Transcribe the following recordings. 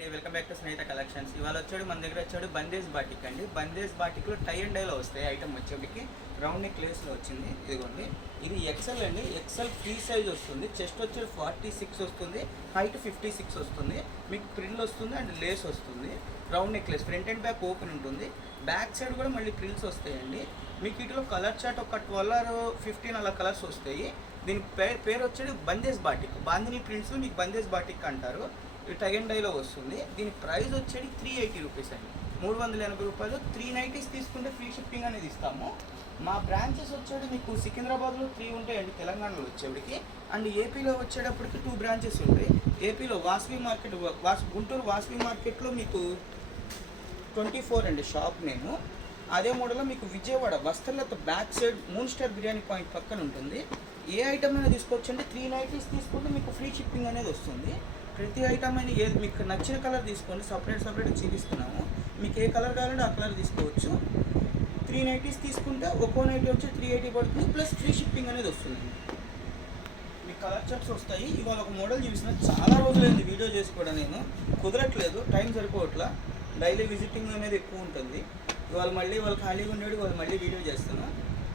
అండి, welcome back to Snehitha collections. ఇవాళ వచ్చాడు మన దగ్గర వచ్చాడు బందేజ్ బాటిక్ అండి. బందేజ్ బాటిక్లో టై అండ్ డైలో వస్తాయి. ఐటమ్ వచ్చేటికి రౌండ్ నెక్ లేస్లో వచ్చింది. ఇదిగోండి, ఇది ఎక్సెల్ అండి. ఎక్సెల్ ఫ్రీ సైజ్ వస్తుంది. చెస్ట్ వచ్చేది 46 వస్తుంది, హైట్ 56 వస్తుంది. మీకు ప్రిల్ వస్తుంది అండ్ లేస్ వస్తుంది. Round neck Lay's, front and back open ఉంటుంది. బ్యాక్ సైడ్ కూడా మళ్ళీ ప్రిల్స్ వస్తాయండి. మీకు ఇటులో కలర్ చార్ట్ ఒక 12 or 15 అలా కలర్స్ వస్తాయి. దీని పేరు వచ్చేది బందేజ్ బాటిక్. బాందిని ప్రింట్స్ మీకు బందేజ్ బాటిక్ అంటారు. టై అండ్ డైలో వస్తుంది. దీని ప్రైస్ వచ్చేది 380 రూపీస్ అండి, 380 రూపాయలు. 3 నైటీస్ తీసుకుంటే ఫ్రీ షిప్పింగ్ అనేది ఇస్తాము. మా బ్రాంచెస్ వచ్చేది మీకు సికింద్రాబాద్లో 3 ఉంటాయండి, తెలంగాణలో వచ్చేటికి. అండ్ ఏపీలో వచ్చేటప్పటికి 2 బ్రాంచెస్ ఉంటాయి. ఏపీలో వాసవి మార్కెట్, గుంటూరు వాసవి మార్కెట్లో మీకు 24 అండి షాప్ నేము. అదే మోడల్లో మీకు Vijayawada Vastralatha back side 3 star biryani point పక్కన ఉంటుంది. ఏ ఐటమ్ అయినా తీసుకోవచ్చు అండి. 3 నైటీస్ తీసుకుంటే మీకు ఫ్రీ షిప్పింగ్ అనేది వస్తుంది. ప్రతి ఐటమ్ అయినా ఏది మీకు నచ్చిన కలర్ తీసుకోండి. సపరేట్ చూపిస్తున్నాము. మీకు ఏ కలర్ కావాలంటే ఆ కలర్ తీసుకోవచ్చు. 3 నైటీస్ తీసుకుంటే ఒక్కో నైటీ వచ్చి 380 పడుతుంది, ప్లస్ ఫ్రీ షిప్పింగ్ అనేది వస్తుంది. మీకు కలర్ చార్ట్స్ వస్తాయి. ఇవాళ ఒక మోడల్ చూపిస్తున్నా. చాలా రోజులైంది వీడియో చేసుకోవడం, నేను కుదరట్లేదు, టైం సరిపోవట్లా. డైలీ విజిటింగ్ అనేది ఎక్కువ ఉంటుంది. ఇవాళ మళ్ళీ వాళ్ళు ఖాళీగా ఉండేది, వాళ్ళు మళ్ళీ వీడియో చేస్తున్నాం.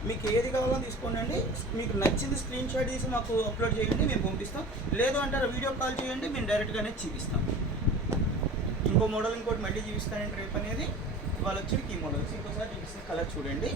మీకు ఏది కావాలో తీసుకోండి. మీకు నచ్చింది స్క్రీన్ షాట్ తీసి మాకు అప్లోడ్ చేయండి, మేము పంపిస్తాం. లేదు అంటారా వీడియో కాల్ చేయండి, మేము డైరెక్ట్గానే చూపిస్తాం. ఇంకో మోడల్ ఇంకోటి మళ్ళీ చూపిస్తానండి రేపు అనేది. వాళ్ళు వచ్చి ఈ మోడల్స్ ఇంకోసారి చూపిస్తే కలర్ చూడండి.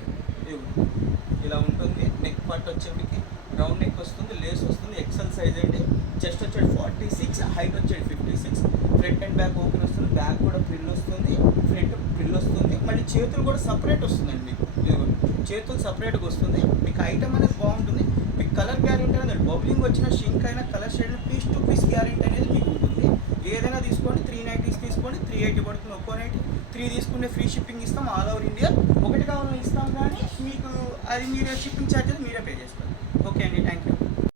ఇలా ఉంటుంది. నెక్ పార్ట్ వచ్చేటికి రౌండ్ నెక్ వస్తుంది, లేస్ వస్తుంది, ఎక్సెల్ సైజ్ అండి. చెస్ట్ వచ్చేది 46, హైట్ వచ్చేది 56. ఫ్రంట్ అండ్ బ్యాక్ ఓపెన్ వస్తుంది. బ్యాక్ కూడా ప్రిల్ వస్తుంది, ఫ్రంట్ ప్రిల్ వస్తుంది. మళ్ళీ చేతులు కూడా సపరేట్ వస్తుందండి. మీకు చేతులు సపరేట్గా వస్తుంది. మీకు ఐటమ్ అనేది బాగుంటుంది. మీకు కలర్ గ్యారెంటీ అనేది బబ్లింగ్ వచ్చిన షింక్ అయినా colour shade piece to piece guarantee అనేది మీకు ఉంటుంది. ఏదైనా తీసుకోండి. 3 నైటీస్ తీసుకోండి, 380 పడుతుంది ఒక్కో నైటీ. 3 తీసుకుంటే ఫ్రీ షిప్పింగ్ ఇస్తాం ఆల్ ఓవర్ ఇండియా. ఒకటి కావాలని ఇస్తాం, కానీ మీకు అది మీరే షిప్పింగ్ ఛార్జెస్ మీరే పే చేస్తారు. ఓకే అండి, థ్యాంక్ యూ.